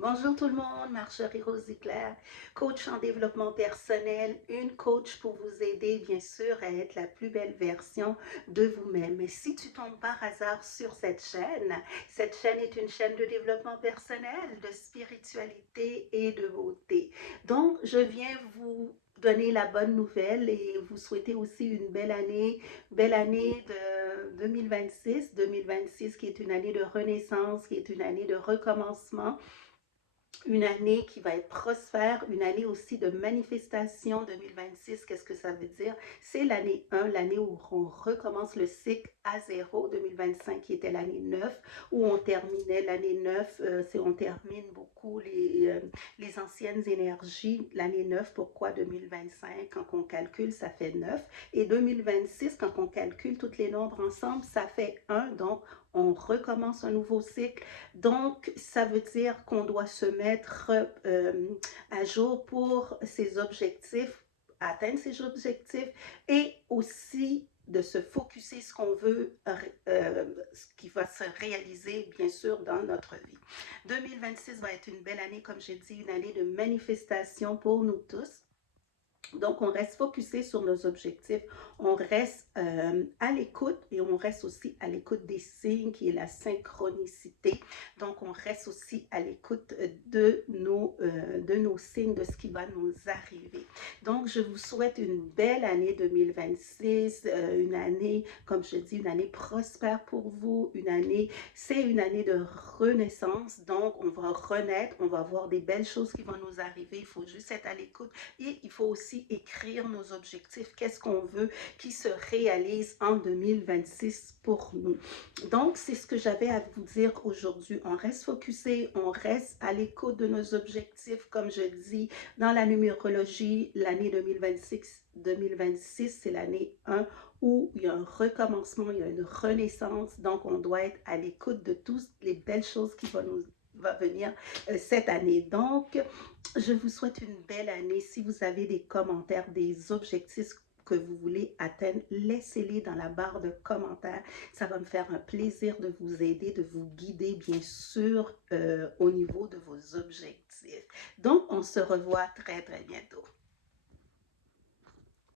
Bonjour tout le monde, Marjorie Rosiclair, coach en développement personnel, une coach pour vous aider bien sûr à être la plus belle version de vous-même. Et si tu tombes par hasard sur cette chaîne est une chaîne de développement personnel, de spiritualité et de beauté. Donc, je viens vous donner la bonne nouvelle et vous souhaiter aussi une belle année de 2026 qui est une année de renaissance, qui est une année de recommencement, une année qui va être prospère, une année aussi de manifestation 2026. Qu'est-ce que ça veut dire? C'est l'année 1, l'année où on recommence le cycle à zéro, 2025 qui était l'année 9, où on terminait l'année 9, on termine beaucoup les anciennes énergies. L'année 9, pourquoi 2025? Quand on calcule, ça fait 9. Et 2026, quand on calcule toutes les nombres ensemble, ça fait 1. Donc, on recommence un nouveau cycle. Donc, ça veut dire qu'on doit se mettre à jour pour ses objectifs, atteindre ses objectifs et aussi de se focuser ce qu'on veut, ce qui va se réaliser bien sûr dans notre vie. 2026 va être une belle année, comme j'ai dit, une année de manifestation pour nous tous. Donc, on reste focusé sur nos objectifs, on reste à l'écoute et on reste aussi à l'écoute des signes qui est la synchronicité. Donc, on reste aussi à l'écoute de nos signes, de ce qui va nous arriver. Donc, je vous souhaite une belle année 2026, une année, comme je dis, une année prospère pour vous, c'est une année de renaissance. Donc, on va renaître, on va voir des belles choses qui vont nous arriver. Il faut juste être à l'écoute. Et il faut aussi écrire nos objectifs, qu'est-ce qu'on veut qui se réalise en 2026 pour nous. Donc, c'est ce que j'avais à vous dire aujourd'hui. On reste focusé, on reste à l'écoute de nos objectifs. Comme je dis, dans la numérologie, l'année 2026, c'est l'année 1 où il y a un recommencement, il y a une renaissance. Donc, on doit être à l'écoute de toutes les belles choses qui vont venir cette année. Donc, je vous souhaite une belle année. Si vous avez des commentaires, des objectifs que vous voulez atteindre, laissez-les dans la barre de commentaires. Ça va me faire un plaisir de vous aider, de vous guider, bien sûr, au niveau de vos objectifs. Donc, on se revoit très, très bientôt.